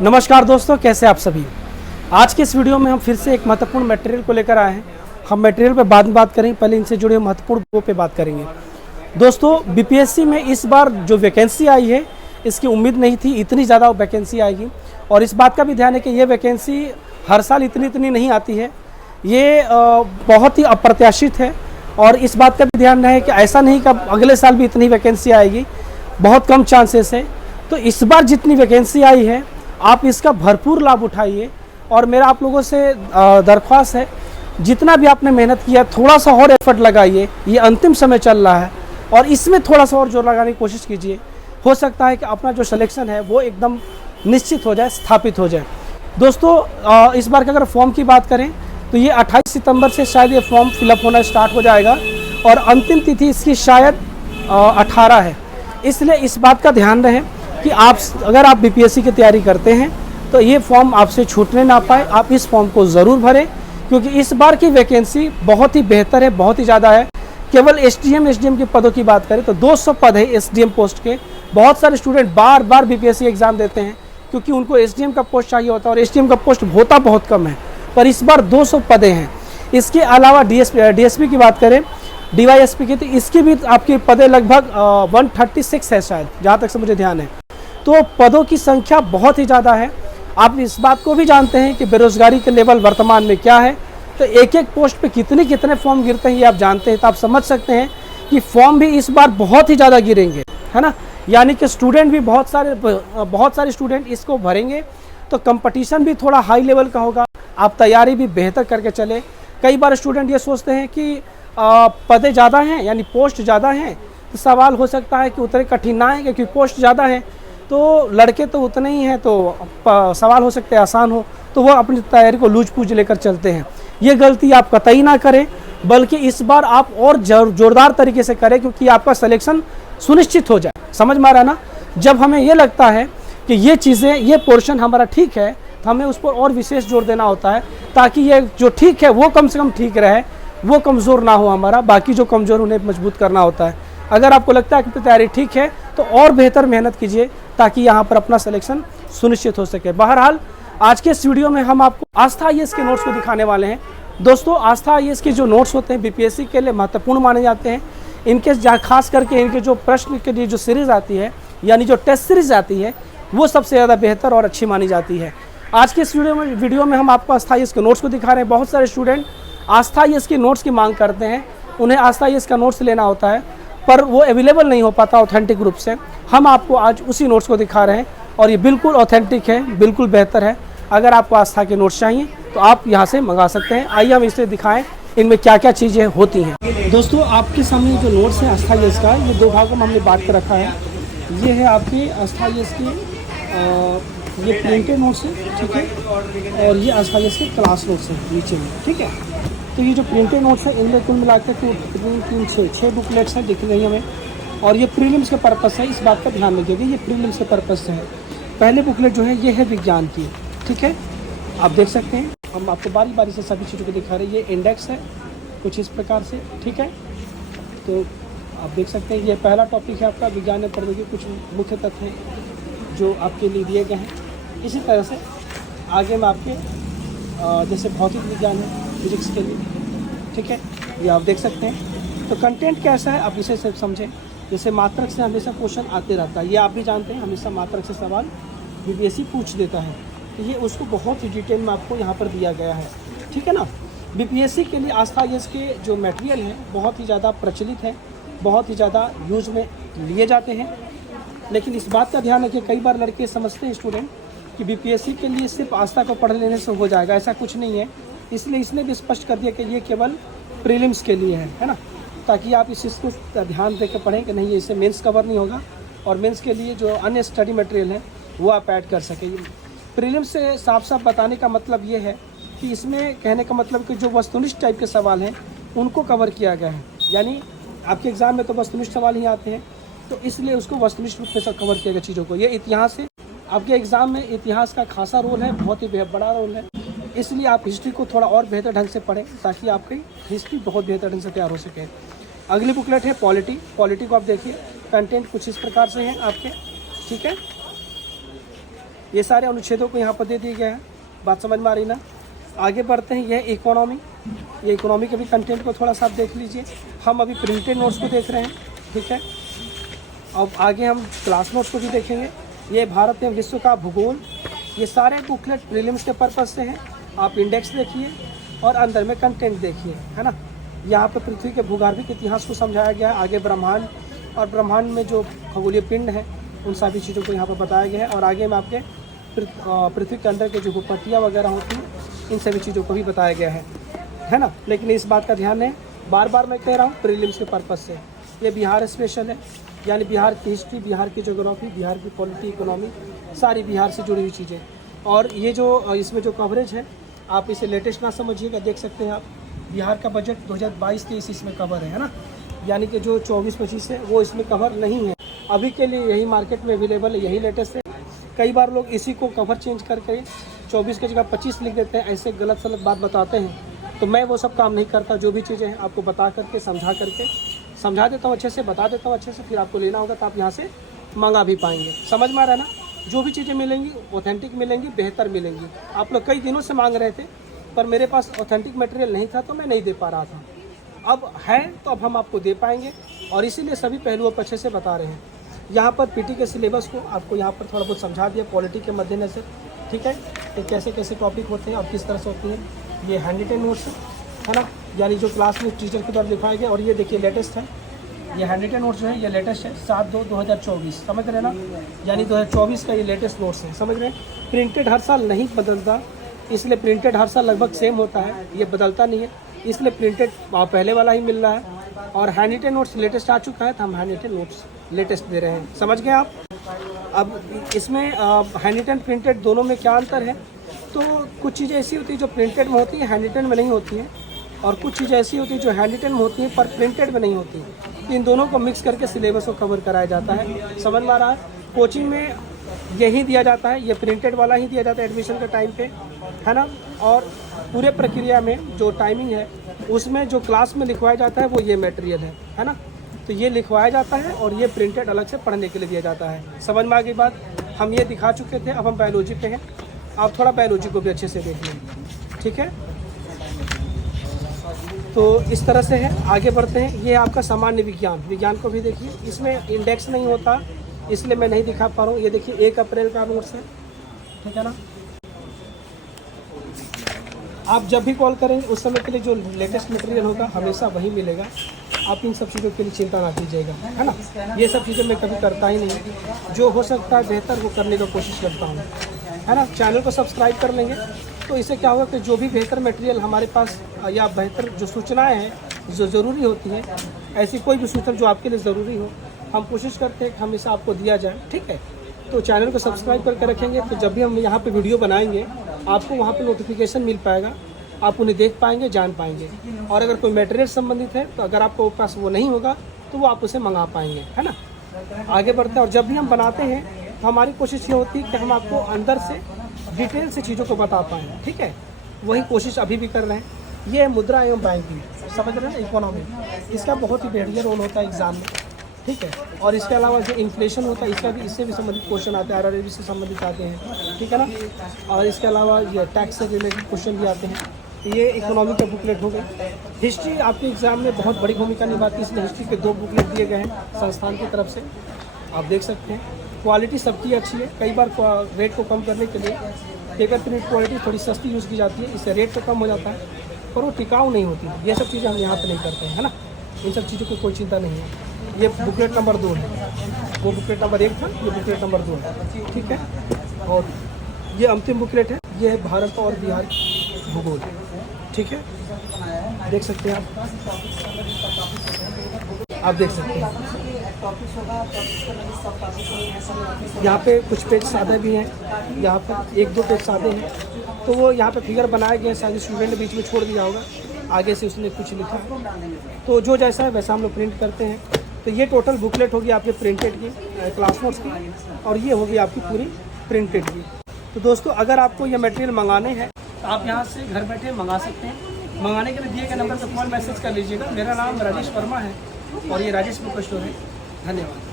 नमस्कार दोस्तों, कैसे आप सभी। आज के इस वीडियो में हम फिर से एक महत्वपूर्ण मटेरियल को लेकर आए हैं। हम मटेरियल पर बाद में बात करेंगे, पहले इनसे जुड़े महत्वपूर्ण वो पे बात करेंगे। दोस्तों, बीपीएससी में इस बार जो वैकेंसी आई है, इसकी उम्मीद नहीं थी इतनी ज़्यादा वैकेंसी आएगी। और इस बात का भी ध्यान है कि ये वैकेंसी हर साल इतनी नहीं आती है, ये बहुत ही अप्रत्याशित है। और इस बात का भी ध्यान रहे कि ऐसा नहीं कि अगले साल भी इतनी वैकेंसी आएगी, बहुत कम चांसेस है। तो इस बार जितनी वैकेंसी आई है, आप इसका भरपूर लाभ उठाइए। और मेरा आप लोगों से दरख्वास्त है, जितना भी आपने मेहनत किया थोड़ा सा और एफर्ट लगाइए। ये अंतिम समय चल रहा है और इसमें थोड़ा सा और जोर लगाने की कोशिश कीजिए। हो सकता है कि अपना जो सिलेक्शन है वो एकदम निश्चित हो जाए, स्थापित हो जाए। दोस्तों, इस बार की अगर फॉर्म की बात करें तो ये 28 सितंबर से शायद ये फॉर्म फिलअप होना स्टार्ट हो जाएगा और अंतिम तिथि इसकी शायद 18 है। इसलिए इस बात का ध्यान रहे कि अगर आप बीपीएससी की तैयारी करते हैं तो ये फॉर्म आपसे छूटने ना पाए। आप इस फॉर्म को ज़रूर भरें, क्योंकि इस बार की वैकेंसी बहुत ही बेहतर है, बहुत ही ज़्यादा है। केवल एसडीएम के पदों की बात करें तो 200 पद है एसडीएम पोस्ट के। बहुत सारे स्टूडेंट बार बार बीपीएससी एग्ज़ाम देते हैं क्योंकि उनको एसडीएम का पोस्ट चाहिए होता है और एसडीएम का पोस्ट होता बहुत कम है, पर इस बार 200 पदें हैं। इसके अलावा डीएसपी की बात करें, डीवाईएसपी की, तो इसकी भी आपकी पदें लगभग 136 है शायद, जहाँ तक से मुझे ध्यान है। तो पदों की संख्या बहुत ही ज़्यादा है। आप इस बात को भी जानते हैं कि बेरोजगारी के लेवल वर्तमान में क्या है, तो एक एक पोस्ट पे कितने फॉर्म गिरते हैं ये आप जानते हैं। तो आप समझ सकते हैं कि फॉर्म भी इस बार बहुत ही ज़्यादा गिरेंगे, है ना। यानी कि स्टूडेंट भी बहुत सारे स्टूडेंट इसको भरेंगे, तो कंपटीशन भी थोड़ा हाई लेवल का होगा। आप तैयारी भी बेहतर करके चले। कई बार स्टूडेंट ये सोचते हैं कि पदें ज़्यादा हैं, यानी पोस्ट ज़्यादा हैं, तो सवाल हो सकता है कि उतने कठिन ना आए, क्योंकि पोस्ट ज़्यादा है तो लड़के तो उतने ही हैं, तो सवाल हो सकते हैं आसान हो, तो वो अपनी तैयारी को लूज पूज लेकर चलते हैं। ये गलती आप कतई ना करें, बल्कि इस बार आप और जोरदार तरीके से करें, क्योंकि आपका सिलेक्शन सुनिश्चित हो जाए। समझ में आ रहा ना। जब हमें ये लगता है कि ये चीज़ें, ये पोर्शन हमारा ठीक है, तो हमें उस पर और विशेष जोर देना होता है, ताकि ये जो ठीक है वो कम से कम ठीक रहे, वो कमज़ोर ना हो हमारा। बाकी जो कमज़ोर उन्हें मजबूत करना होता है। अगर आपको लगता है कि तैयारी ठीक है तो और बेहतर मेहनत कीजिए, ताकि यहाँ पर अपना सिलेक्शन सुनिश्चित हो सके। बहरहाल, आज के इस वीडियो में हम आपको आस्था आईएएस के नोट्स को दिखाने वाले हैं। दोस्तों, आस्था आईएएस के जो नोट्स होते हैं बीपीएससी के लिए महत्वपूर्ण माने जाते हैं। इनके खास करके इनके जो प्रश्न के लिए जो सीरीज़ आती है, यानी जो टेस्ट सीरीज आती है, वो सबसे ज़्यादा बेहतर और अच्छी मानी जाती है। आज के इस वीडियो में हम आपको आस्था आईएएस के नोट्स को दिखा रहे हैं। बहुत सारे स्टूडेंट आस्था आईएएस के नोट्स की मांग करते हैं, उन्हें आस्था आईएएस का नोट्स लेना होता है, पर वो अवेलेबल नहीं हो पाता ऑथेंटिक रूप से। हम आपको आज उसी नोट्स को दिखा रहे हैं और ये बिल्कुल ऑथेंटिक है, बिल्कुल बेहतर है। अगर आपको आस्था के नोट्स चाहिए तो आप यहाँ से मंगा सकते हैं। आइए हम इसे दिखाएं इनमें क्या क्या चीज़ें होती हैं। दोस्तों, आपके सामने जो नोट्स है आस्था आईएएस का, ये दो भागों में हमने बांट कर रखा है। ये है आपकी आस्था आईएएस की ये प्रिंटेड नोट्स है, ठीक है, और ये आस्था आईएएस के क्लास नोट्स हैं नीचे में, ठीक है। तो ये जो प्रिंटेड नोट्स है, इनमें कुल मिलाकर 6 बुकलेट्स हैं दिख रही हमें, और ये प्रीलिम्स के पर्पस है। इस बात का ध्यान रखिएगा, ये प्रीलिम्स के पर्पस से है। पहले बुकलेट जो है ये है विज्ञान की, ठीक है। आप देख सकते हैं, हम आपको बारी बारी से सभी चीज़ों को दिखा रहे हैं। ये इंडेक्स है कुछ इस प्रकार से, ठीक है। तो आप देख सकते हैं ये पहला टॉपिक है आपका विज्ञान में पढ़ने के कुछ मुख्य तथ्य हैं जो आपके लिए दिए गए हैं। इसी तरह से आगे में आपके जैसे भौतिक विज्ञान है, फिजिक्स के लिए, ठीक है, ये आप देख सकते हैं। तो कंटेंट कैसा है आप इसे सिर्फ समझें। जैसे मात्रक से हमेशा क्वेश्चन आते रहता है, ये आप भी जानते हैं, हमेशा मात्रक से सवाल बीपीएससी पूछ देता है। तो ये उसको बहुत ही डिटेल में आपको यहाँ पर दिया गया है, ठीक है ना। बीपीएससी के लिए आस्था आईएएस के जो मटेरियल हैं बहुत ही ज़्यादा प्रचलित है, बहुत ही ज़्यादा यूज में लिए जाते हैं। लेकिन इस बात का ध्यान रखिए, कई बार लड़के समझते हैं स्टूडेंट कि बीपीएससी के लिए सिर्फ आस्था को पढ़ लेने से हो जाएगा, ऐसा कुछ नहीं है। इसलिए इसने भी स्पष्ट कर दिया कि ये केवल प्रीलिम्स के लिए है ना, ताकि आप इस चीज़ को ध्यान दे के पढ़ें कि नहीं इससे मेंस कवर नहीं होगा, और मेंस के लिए जो अन्य स्टडी मटेरियल है वो आप ऐड कर सकें। प्रीलिम्स से साफ साफ बताने का मतलब ये है कि इसमें कहने का मतलब कि जो वस्तुनिष्ठ टाइप के सवाल हैं उनको कवर किया गया है। यानी आपके एग्ज़ाम में तो वस्तुनिष्ठ सवाल ही आते हैं, तो इसलिए उसको वस्तुनिष्ठ रूप से कवर किया गया चीज़ों को। ये इतिहास है, आपके एग्ज़ाम में इतिहास का खासा रोल है, बहुत ही बड़ा रोल है। इसलिए आप हिस्ट्री को थोड़ा और बेहतर ढंग से पढ़ें, ताकि आपकी हिस्ट्री बहुत बेहतर ढंग से तैयार हो सके। अगली बुकलेट है पॉलिटी। पॉलिटी को आप देखिए, कंटेंट कुछ इस प्रकार से हैं आपके, ठीक है। ये सारे अनुच्छेदों को यहाँ पर दे दिए गए हैं। बात समझ में आ रही ना। आगे बढ़ते हैं, यह इकोनॉमी। ये इकोनॉमी के भी कंटेंट को थोड़ा सा आप देख लीजिए। हम अभी प्रिंटेड नोट्स को देख रहे हैं, ठीक है। अब आगे हम क्लास नोट्स को भी देखेंगे। ये भारत एवं विश्व का भूगोल, ये सारे बुकलेट प्रीलिम्स के पर्पज़ से हैं। आप इंडेक्स देखिए और अंदर में कंटेंट देखिए, है ना। यहाँ पर पृथ्वी के भूगर्भिक इतिहास को समझाया गया है। आगे ब्रह्मांड और ब्रह्मांड में जो खगोलीय पिंड है उन सभी चीज़ों को यहाँ पर बताया गया है। और आगे में आपके पृथ्वी के अंदर के जो भूपट्टियाँ वगैरह होती हैं इन सभी चीज़ों को भी बताया गया है ना। लेकिन इस बात का ध्यान है, बार बार मैं कह रहा हूँ प्रीलिम्स के पर्पज़ से। ये बिहार स्पेशल है, यानी बिहार की हिस्ट्री, बिहार की ज्योग्राफी, बिहार की पॉलिटी, इकोनॉमी, सारी बिहार से जुड़ी हुई चीज़ें। और ये जो इसमें जो कवरेज है, आप इसे लेटेस्ट ना समझिएगा, देख सकते हैं आप बिहार का बजट 2022-23 इसमें कवर है ना। यानी कि जो 24-25 है वो इसमें कवर नहीं है। अभी के लिए यही मार्केट में अवेलेबल है, यही लेटेस्ट है। कई बार लोग इसी को कवर चेंज करके 24 की जगह 25 लिख देते हैं, ऐसे गलत सलत बात बताते हैं। तो मैं वो सब काम नहीं करता। जो भी चीज़ें हैं आपको बता करके समझा देता हूँ, अच्छे से बता देता हूँ अच्छे से। फिर आपको लेना होगा तो आप यहाँ से मंगा भी पाएंगे। समझ में आ रहा है ना। जो भी चीज़ें मिलेंगी ऑथेंटिक मिलेंगी, बेहतर मिलेंगी। आप लोग कई दिनों से मांग रहे थे, पर मेरे पास ऑथेंटिक मटेरियल नहीं था तो मैं नहीं दे पा रहा था। अब है तो अब हम आपको दे पाएंगे, और इसीलिए सभी पहलुओं पर अच्छे से बता रहे हैं। यहाँ पर पीटी के सिलेबस को आपको यहाँ पर थोड़ा बहुत समझा दिया, पॉलिटी के मद्देनजर, ठीक है। कि कैसे कैसे टॉपिक होते हैं और किस तरह से होती हैं। ये हैंड रिटन नोट्स है ना, यानी जो क्लास में टीचर के द्वारा दिखाए गए। और ये देखिए लेटेस्ट है, ये हैंड रिटन नोट्स जो है ये लेटेस्ट है 7/2/2024, समझ रहे ना। यानी 2024 का ये लेटेस्ट नोट्स है, समझ रहे हैं। प्रिंटेड हर साल नहीं बदलता, इसलिए प्रिंटेड हर साल लगभग सेम होता है, ये बदलता नहीं है, इसलिए प्रिंटेड पहले वाला ही मिल रहा है। और हैंड रिटन नोट्स लेटेस्ट आ चुका है तो हम हैंड रिटन नोट्स लेटेस्ट दे रहे हैं, समझ गए आप। अब इसमें हैंड रिटन प्रिंटेड दोनों में क्या अंतर है। तो कुछ चीज़ें ऐसी होती है जो प्रिंटेड में होती है, हैंड रिटन में नहीं होती हैं। और कुछ चीज़ें ऐसी होती है जो हैंड रिटन में होती हैं पर प्रिंटेड में नहीं होती। इन दोनों को मिक्स करके सिलेबस को कवर कराया जाता है, समझ में आ रहा है। कोचिंग में यही दिया जाता है, ये प्रिंटेड वाला ही दिया जाता है एडमिशन के टाइम पे, है ना। और पूरे प्रक्रिया में जो टाइमिंग है उसमें जो क्लास में लिखवाया जाता है वो ये मटेरियल है ना। तो ये लिखवाया जाता है और ये प्रिंटेड अलग से पढ़ने के लिए दिया जाता है। समझ में आ गई बात। हम ये दिखा चुके थे, अब हम बायोलॉजी पे हैं। आप थोड़ा बायोलॉजी को भी अच्छे से देखिए, ठीक है। तो इस तरह से है, आगे बढ़ते हैं। ये आपका सामान्य विज्ञान को भी देखिए। इसमें इंडेक्स नहीं होता इसलिए मैं नहीं दिखा पा रहा हूँ। ये देखिए 1 अप्रैल का नोट्स है, ठीक है ना। आप जब भी कॉल करेंगे उस समय के लिए जो लेटेस्ट मटेरियल होगा हमेशा वही मिलेगा। आप इन सब चीज़ों के लिए चिंता ना कीजिएगा, है ना। ये सब चीज़ें मैं कभी करता ही नहीं, जो हो सकता है बेहतर वो करने की कोशिश करता हूँ, है ना। चैनल को सब्सक्राइब कर लेंगे तो इससे क्या होगा कि जो भी बेहतर मटेरियल हमारे पास या बेहतर जो सूचनाएं हैं जो ज़रूरी होती हैं, ऐसी कोई भी सूचना जो आपके लिए ज़रूरी हो, हम कोशिश करते हैं कि हमेशा आपको दिया जाए, ठीक है। तो चैनल को सब्सक्राइब करके रखेंगे तो जब भी हम यहाँ पे वीडियो बनाएंगे आपको वहाँ पे नोटिफिकेशन मिल पाएगा, आप उन्हें देख पाएंगे, जान पाएंगे। और अगर कोई मटेरियल संबंधित है तो अगर आपको पास वो नहीं होगा तो वो आप उसे मंगा पाएंगे, है ना। आगे बढ़ते हैं। और जब भी हम बनाते हैं तो हमारी कोशिश ये होती है कि हम आपको अंदर से डिटेल से चीज़ों को बता पाएँ, ठीक है। वही कोशिश अभी भी कर रहे हैं। ये मुद्रा एवं बैंकिंग, समझ रहे हैं ना, इकोनॉमी, इसका बहुत ही बढ़िया रोल होता है एग्जाम में, ठीक है। और इसके अलावा जो इन्फ्लेशन होता है इसका भी, इससे भी संबंधित क्वेश्चन आते हैं, RRB से संबंधित आते हैं, ठीक है ना। और इसके अलावा ये टैक्स से रिलेटेड क्वेश्चन भी आते हैं। ये इकोनॉमी का बुकलेट हो गए। हिस्ट्री आपके एग्जाम में बहुत बड़ी भूमिका निभाती है, इसलिए हिस्ट्री के 2 बुकलेट दिए गए हैं संस्थान की तरफ से, आप देख सकते हैं। क्वालिटी सबकी अच्छी है। कई बार रेट को कम करने के लिए पेपर प्रिंट क्वालिटी थोड़ी सस्ती यूज़ की जाती है, इससे रेट तो कम हो जाता है पर वो टिकाऊ नहीं होती। ये सब चीज़ें हम यहाँ पर नहीं करते हैं, है ना। इन सब चीज़ों की कोई चिंता नहीं है। ये बुकलेट नंबर 2 है, वो बुकलेट नंबर 1 था, ये बुकलेट नंबर 2 है, ठीक है। और ये अंतिम बुकलेट है, ये है भारत और बिहार भूगोल, ठीक है। देख सकते हैं आप देख सकते हैं यहाँ पे कुछ पेज सादे भी हैं, यहाँ पर 1-2 पेज सादे हैं। तो वो यहाँ पे फिगर बनाए गए, शायद स्टूडेंट ने बीच में छोड़ दिया होगा, आगे से उसने कुछ लिखा। तो जो जैसा है वैसा हम लोग प्रिंट करते हैं। तो ये टोटल बुकलेट होगी आपके प्रिंटेड की, क्लास नोट्स की, और ये होगी आपकी पूरी प्रिंटेड की। तो दोस्तों अगर आपको ये मटेरियल मंगाने हैं तो आप यहाँ से घर बैठे मंगा सकते हैं। मंगाने के लिए दिए गए नंबर पर कॉल मैसेज कर लीजिएगा। मेरा नाम राजेश वर्मा है और ये राजेश बुक स्टोर है। धन्यवाद।